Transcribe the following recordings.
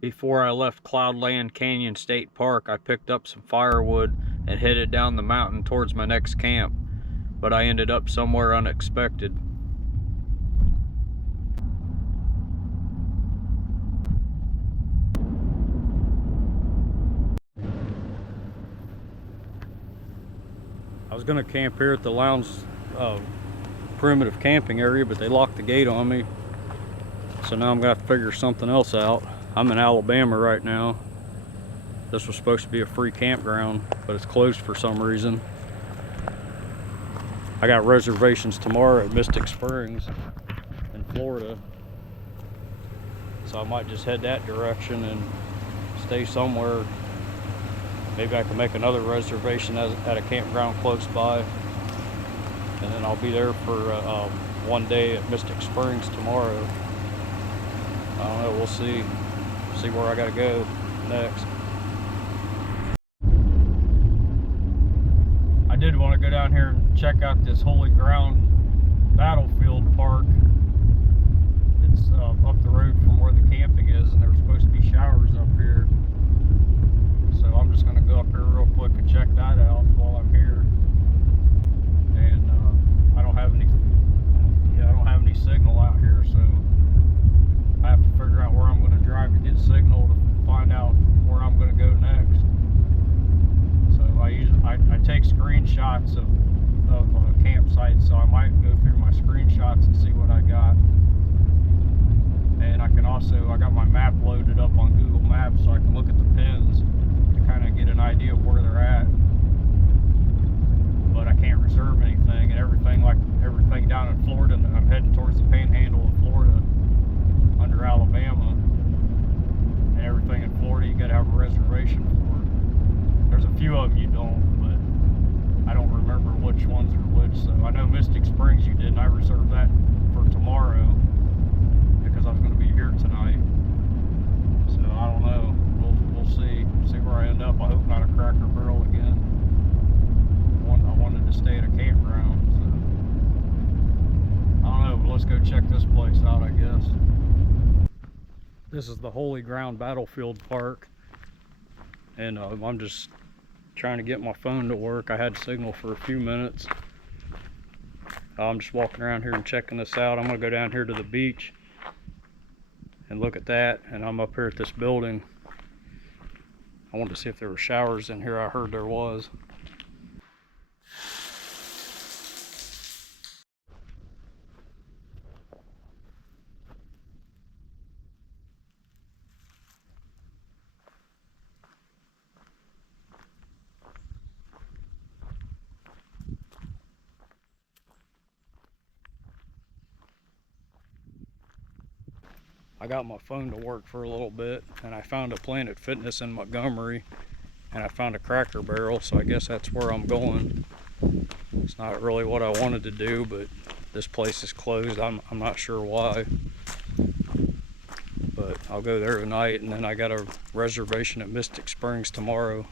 Before I left Cloudland Canyon State Park, I picked up some firewood and headed down the mountain towards my next camp, but I ended up somewhere unexpected. I was gonna camp here at the Lowndes primitive camping area, but they locked the gate on me. So now I'm gonna have to figure something else out. I'm in Alabama right now. This was supposed to be a free campground, but it's closed for some reason. I got reservations tomorrow at Mystic Springs in Florida. So I might just head that direction and stay somewhere. Maybe I can make another reservation at a campground close by. And then I'll be there for one day at Mystic Springs tomorrow. I don't know, we'll see where I gotta go next. I did want to go down here and check out this Holy Ground Battlefield Park. It's up the road from where the camping is, and there's supposed to be showers up here. So I'm just gonna go up here real quick and check that out while I'm here. And I don't have any signal out here, so I have to figure out where I'm going to drive to get signal to find out where I'm going to go next. So I take screenshots of campsites, so I might go through my screenshots and see what I got. And I got my map loaded up on Google Maps, so I can look at the pins to kind of get an idea of where they're at. But I can't reserve anything, and everything down in Florida, and I'm heading towards the panhandle of Florida under Alabama, and everything in Florida you gotta have a reservation for. There's a few of them you don't, but I don't remember which ones are which. So I know Mystic Springs you did, and I reserved that for tomorrow because I was going to be here tonight. So I don't know, we'll see where I end up. I hope not a Cracker Barrel again. I wanted to stay at a campground, so I don't know, but let's go check this place out, I guess. This is the Holy Ground Battlefield Park, and I'm just trying to get my phone to work. I had signal for a few minutes. I'm just walking around here and checking this out. I'm gonna go down here to the beach and look at that, and I'm up here at this building. I wanted to see if there were showers in here. I heard there was. I got my phone to work for a little bit, and I found a Planet Fitness in Montgomery, and I found a Cracker Barrel, so I guess that's where I'm going. It's not really what I wanted to do, but this place is closed. I'm not sure why, but I'll go there tonight, and then I got a reservation at Mystic Springs tomorrow.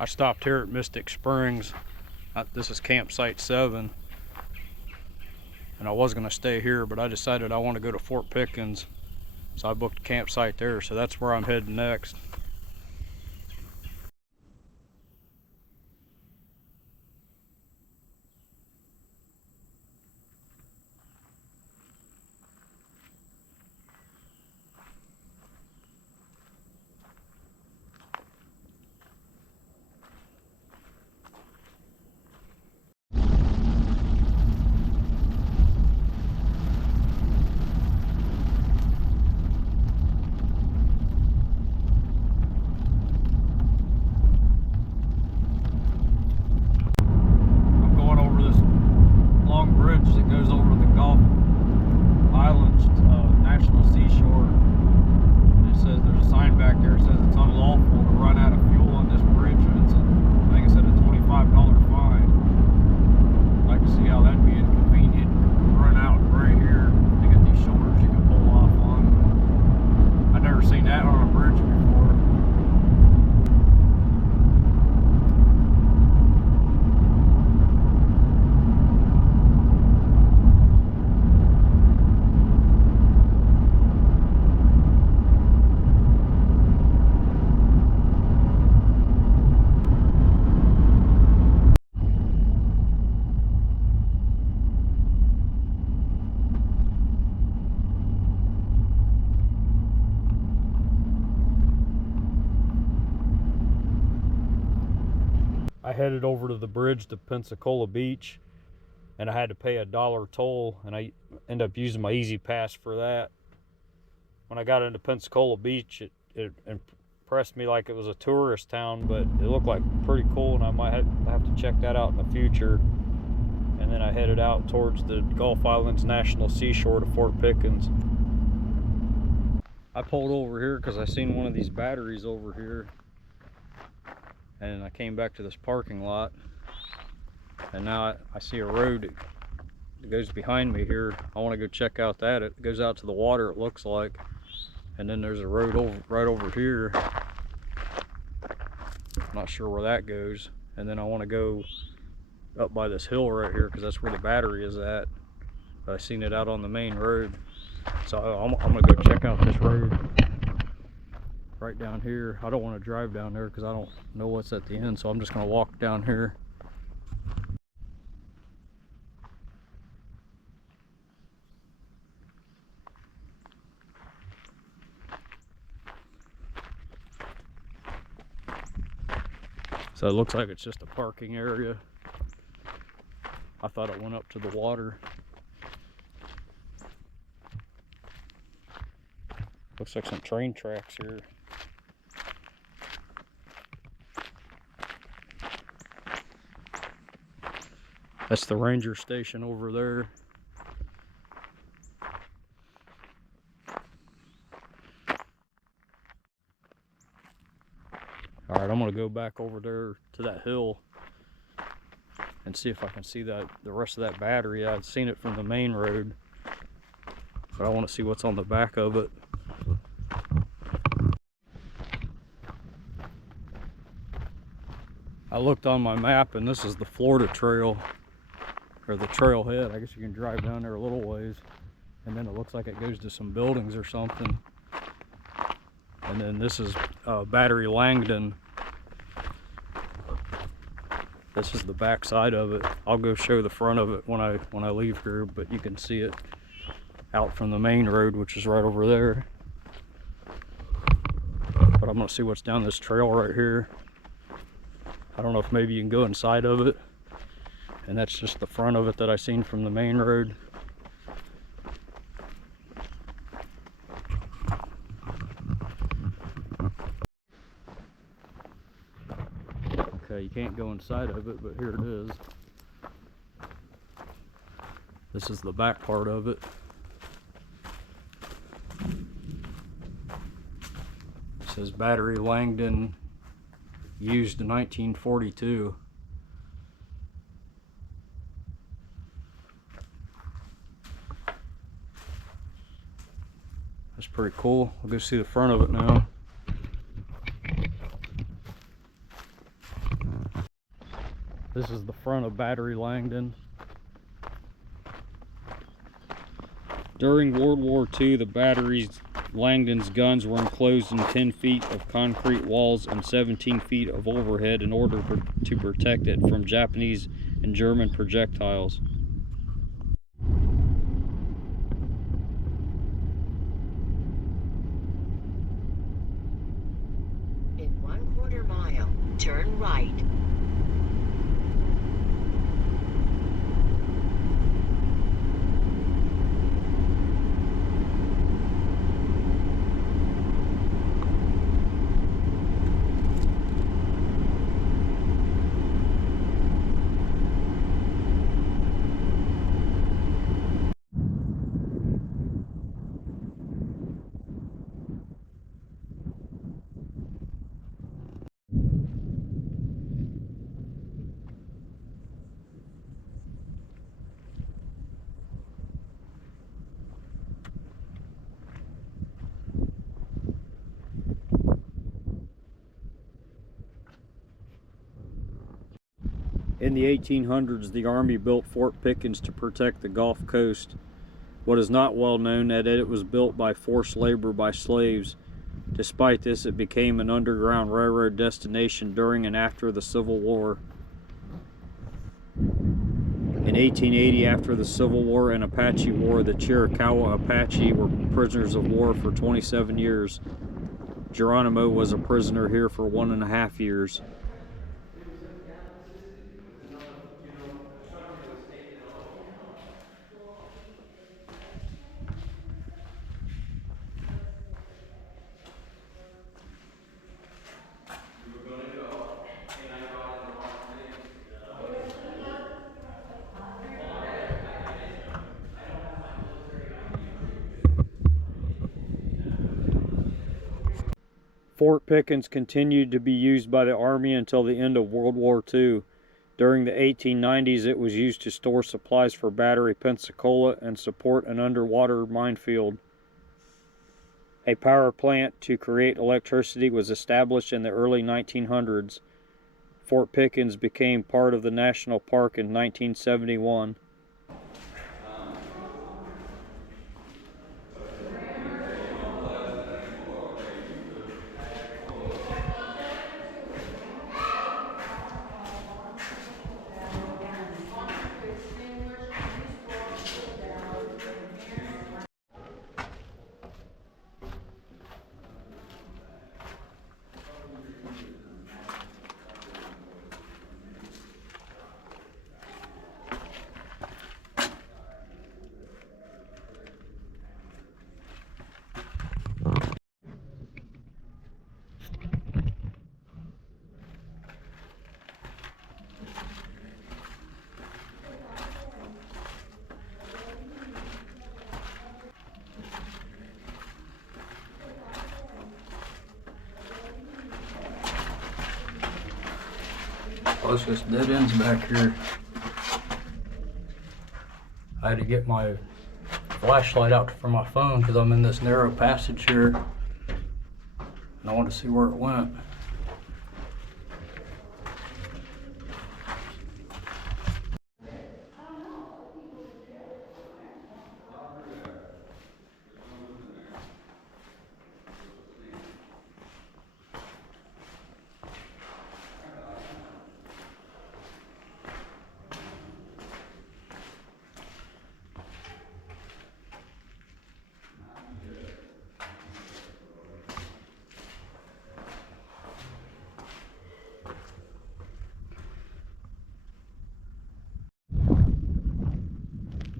I stopped here at Mystic Springs. This is campsite 7, and I was going to stay here, but I decided I want to go to Fort Pickens, so I booked a campsite there. So that's where I'm heading next. I headed over to the bridge to Pensacola Beach, and I had to pay $1 toll, and I ended up using my Easy Pass for that. When I got into Pensacola Beach, it impressed me like it was a tourist town, but it looked like pretty cool, and I might have to check that out in the future. And then I headed out towards the Gulf Islands National Seashore to Fort Pickens. I pulled over here because I seen one of these batteries over here, and I came back to this parking lot, and now I see a road that goes behind me here. I want to go check out that. It goes out to the water, it looks like, and then there's a road right over here. I'm not sure where that goes. And then I want to go up by this hill right here because that's where the battery is at. But I seen it out on the main road, so I'm gonna go check out this road right down here. I don't want to drive down there because I don't know what's at the end, so I'm just gonna walk down here. So it looks like it's just a parking area. I thought it went up to the water. Looks like some train tracks here. That's the ranger station over there. All right, I'm gonna go back over there to that hill and see if I can see the rest of that battery. I've seen it from the main road, but I want to see what's on the back of it. I looked on my map, and this is the Florida Trail, or the trailhead. I guess you can drive down there a little ways, and then it looks like it goes to some buildings or something. And then this is Battery Langdon. This is the back side of it. I'll go show the front of it when I leave here, but you can see it out from the main road, which is right over there. But I'm gonna see what's down this trail right here. I don't know if maybe you can go inside of it, and that's just the front of it that I seen from the main road. Okay, you can't go inside of it, but here it is. This is the back part of it. It says Battery Langdon, used in 1942. That's pretty cool. I'll go see the front of it now. This is the front of Battery Langdon. During World War II, the battery's Langdon's guns were enclosed in 10 feet of concrete walls and 17 feet of overhead in order to protect it from Japanese and German projectiles. In 1/4 mile, turn right. In the 1800s, the Army built Fort Pickens to protect the Gulf Coast. What is not well known is that it was built by forced labor by slaves. Despite this, it became an underground railroad destination during and after the Civil War. In 1880, after the Civil War and Apache War, the Chiricahua Apache were prisoners of war for 27 years. Geronimo was a prisoner here for 1.5 years. Fort Pickens continued to be used by the Army until the end of World War II. During the 1890s, it was used to store supplies for Battery Pensacola and support an underwater minefield. A power plant to create electricity was established in the early 1900s. Fort Pickens became part of the national park in 1971. Oh, it's just dead ends back here. I had to get my flashlight out for my phone because I'm in this narrow passage here and I wanted to see where it went.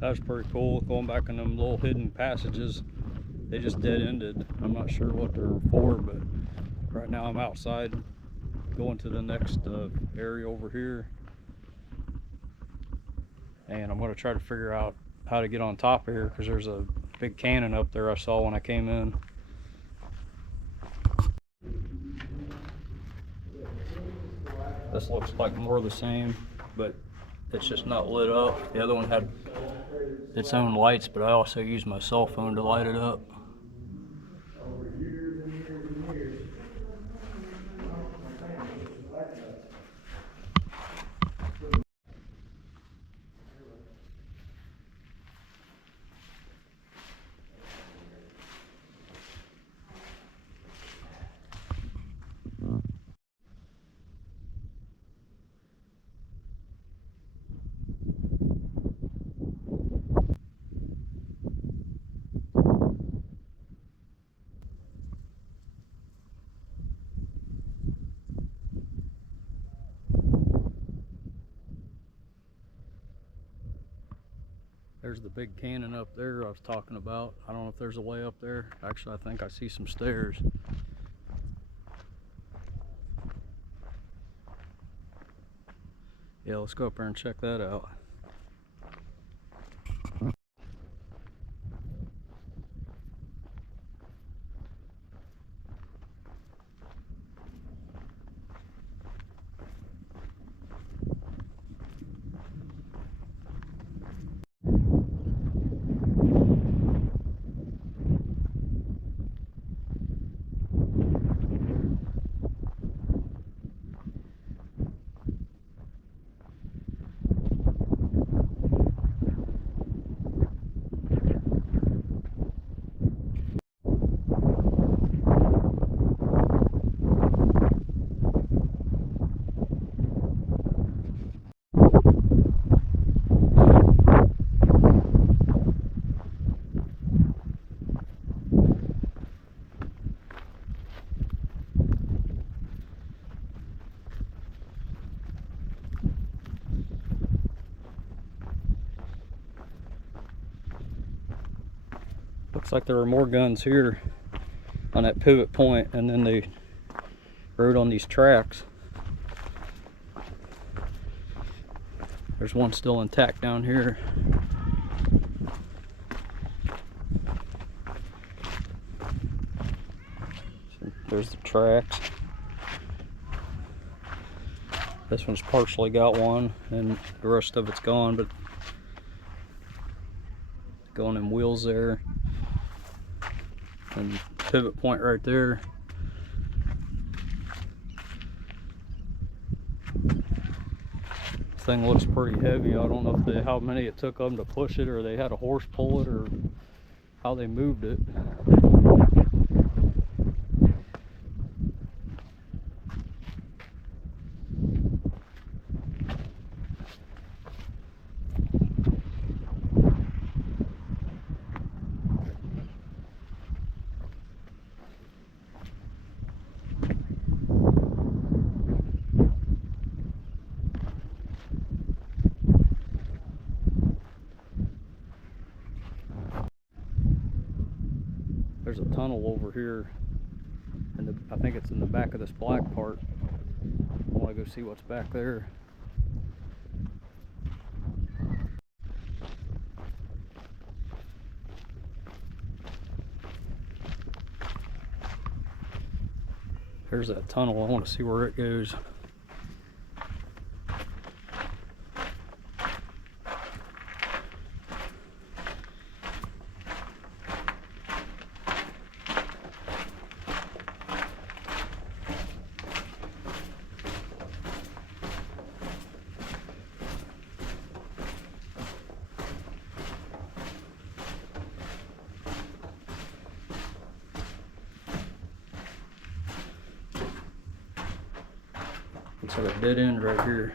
That was pretty cool, going back in them little hidden passages. They just dead-ended. I'm not sure what they're for, but right now I'm outside going to the next area over here. And I'm going to try to figure out how to get on top of here because there's a big cannon up there I saw when I came in. This looks like more of the same, but it's just not lit up. The other one had its own lights, but I also use my cell phone to light it up. There's the big cannon up there I was talking about. I don't know if there's a way up there. Actually, I think I see some stairs. Yeah, let's go up there and check that out. Looks like there were more guns here on that pivot point, and then they rode on these tracks. There's one still intact down here. There's the tracks. This one's partially got one, and the rest of it's gone, but going in wheels there. And pivot point right there. Thing looks pretty heavy. I don't know if how many it took them to push it, or they had a horse pull it, or how they moved it. There's a tunnel over here, and I think it's in the back of this black part. I want to go see what's back there. There's that tunnel. I want to see where it goes. Looks like a dead end right here.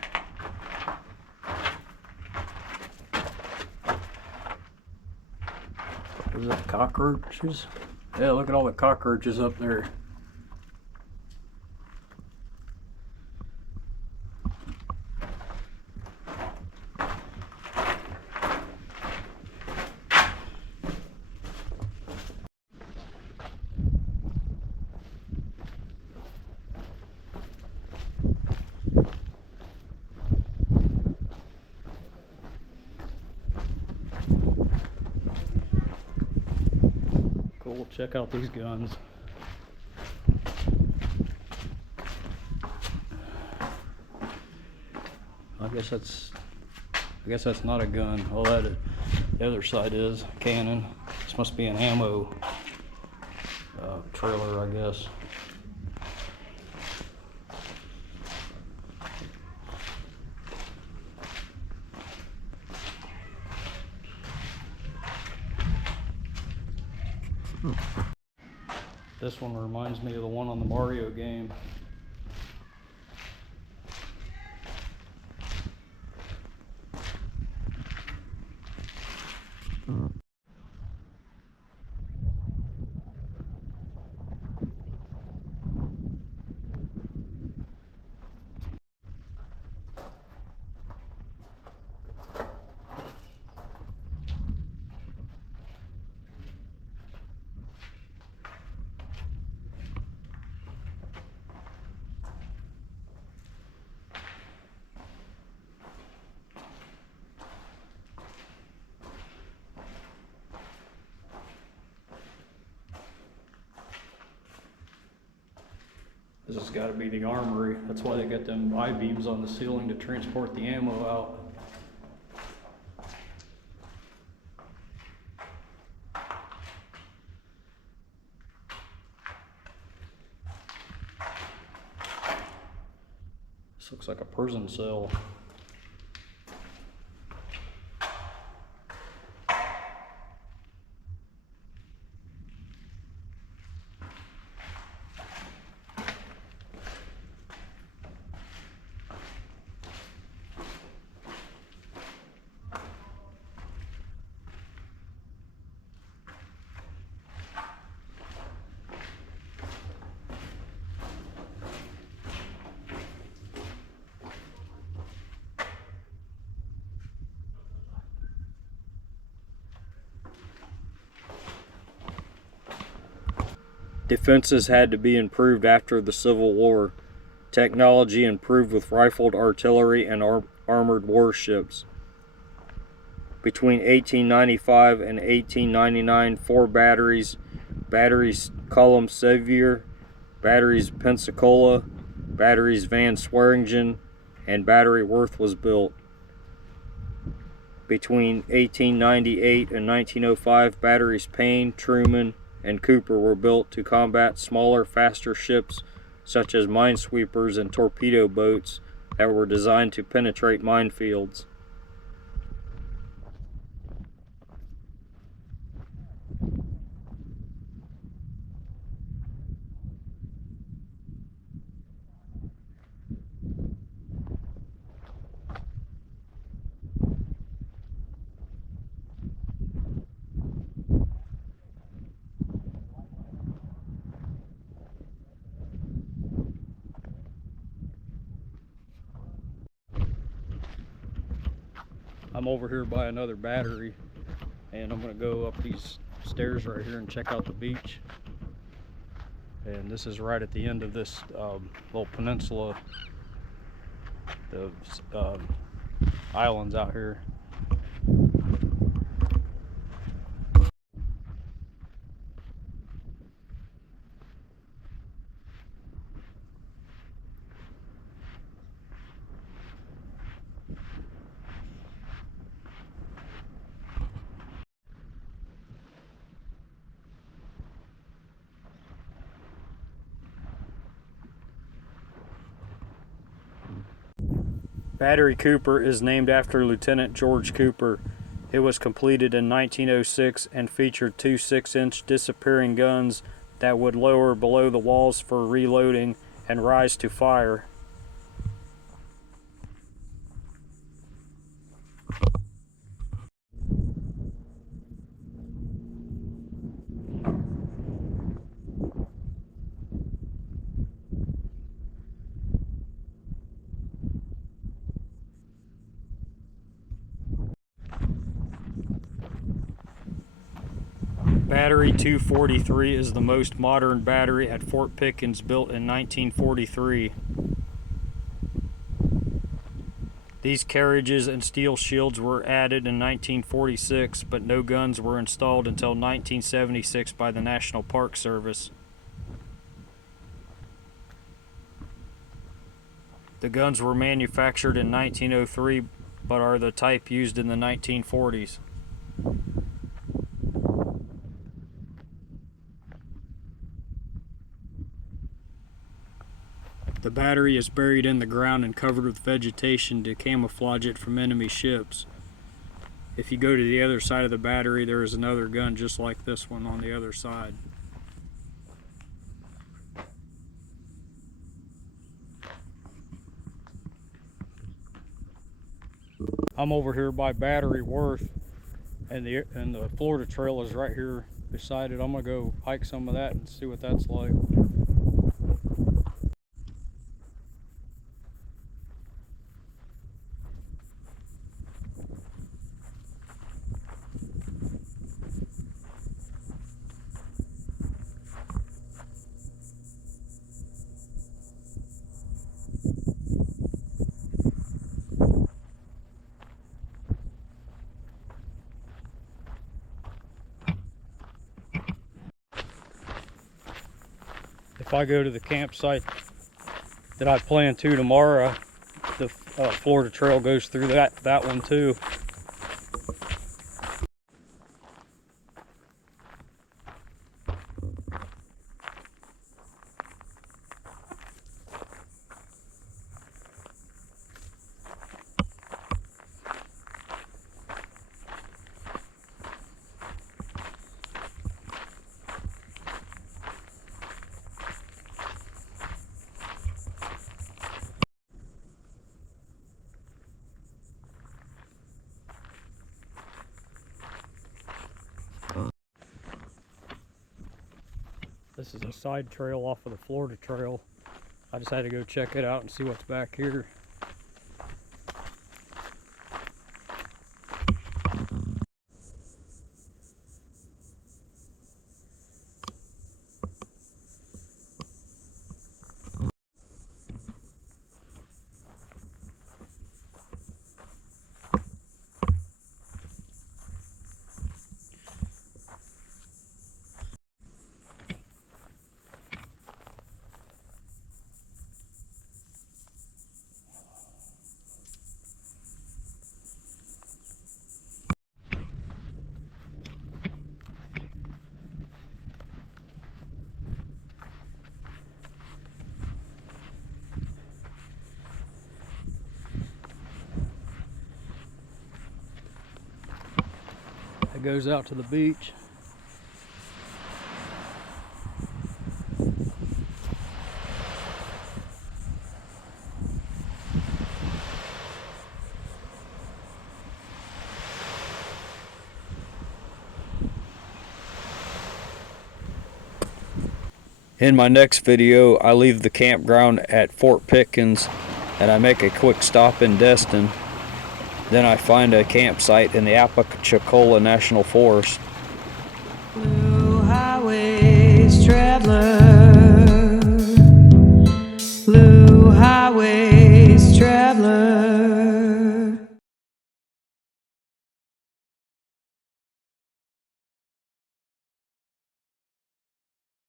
Is that cockroaches? Yeah, look at all the cockroaches up there. Cool, check out these guns. I guess that's not a gun. Oh, the other side is cannon. This must be an ammo trailer, I guess. This one reminds me of the one on the Mario game. This has got to be the armory. That's why they got them I-beams on the ceiling to transport the ammo out. This looks like a prison cell. Defenses had to be improved after the Civil War. Technology improved with rifled artillery and armored warships. Between 1895 and 1899, 4 batteries, Column Sevier, Batteries Pensacola, Batteries Van Swearingen, and Battery Worth was built. Between 1898 and 1905, batteries Payne, Truman, and Cooper were built to combat smaller, faster ships such as minesweepers and torpedo boats that were designed to penetrate minefields. I'm over here by another battery, and I'm going to go up these stairs right here and check out the beach. And this is right at the end of this little peninsula, the islands out here. Battery Cooper is named after Lieutenant George Cooper. It was completed in 1906 and featured two 6-inch disappearing guns that would lower below the walls for reloading and rise to fire. Battery 243 is the most modern battery at Fort Pickens, built in 1943. These carriages and steel shields were added in 1946, but no guns were installed until 1976 by the National Park Service. The guns were manufactured in 1903, but are the type used in the 1940s. The battery is buried in the ground and covered with vegetation to camouflage it from enemy ships. If you go to the other side of the battery, there is another gun just like this one on the other side. I'm over here by Battery Worth, and the Florida Trail is right here beside it. I'm gonna go hike some of that and see what that's like. If I go to the campsite that I plan to tomorrow, the Florida Trail goes through that one too. This is a side trail off of the Florida Trail. I just had to go check it out and see what's back here. It goes out to the beach. In my next video, I leave the campground at Fort Pickens and I make a quick stop in Destin. Then I find a campsite in the Apalachicola National Forest. Blue highways, traveler.